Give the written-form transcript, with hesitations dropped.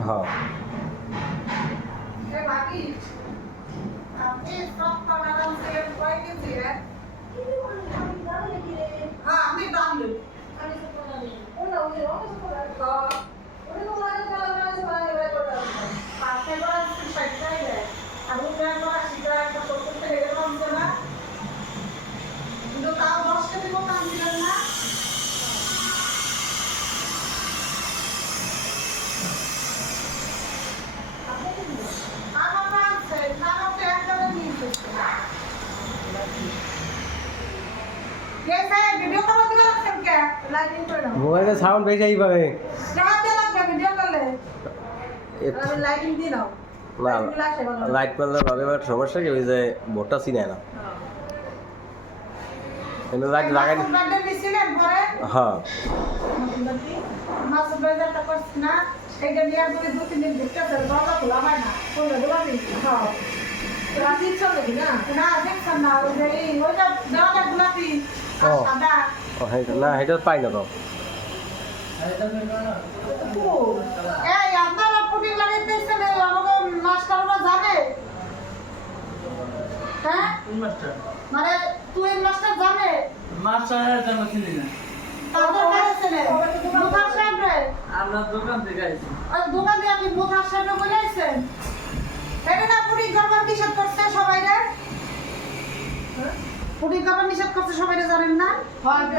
হ্যাঁ মোবাইলে সাউন্ড বেশি পাবে না লাইট মারলে ভাবে বাট সমস্যা কি ওই যে ভোটটা চিনে না লাইট লাগাই হ্যাঁ না এটা পাই না তো মানে তুই মাস্টার জানে মাস্টারের জন্য চিনি না তারপর কাছে মুখার সাহেব রে আমরা দোকান থেকে আইছি আর দোকান দিয়ে আপনি মুখার সাহেব বলে আইছেন এটা না পুরি গভর্নমেন্ট নিষেধ করতে সবাই রে পুরি গভর্নমেন্ট নিষেধ করতে সবাই জানেন না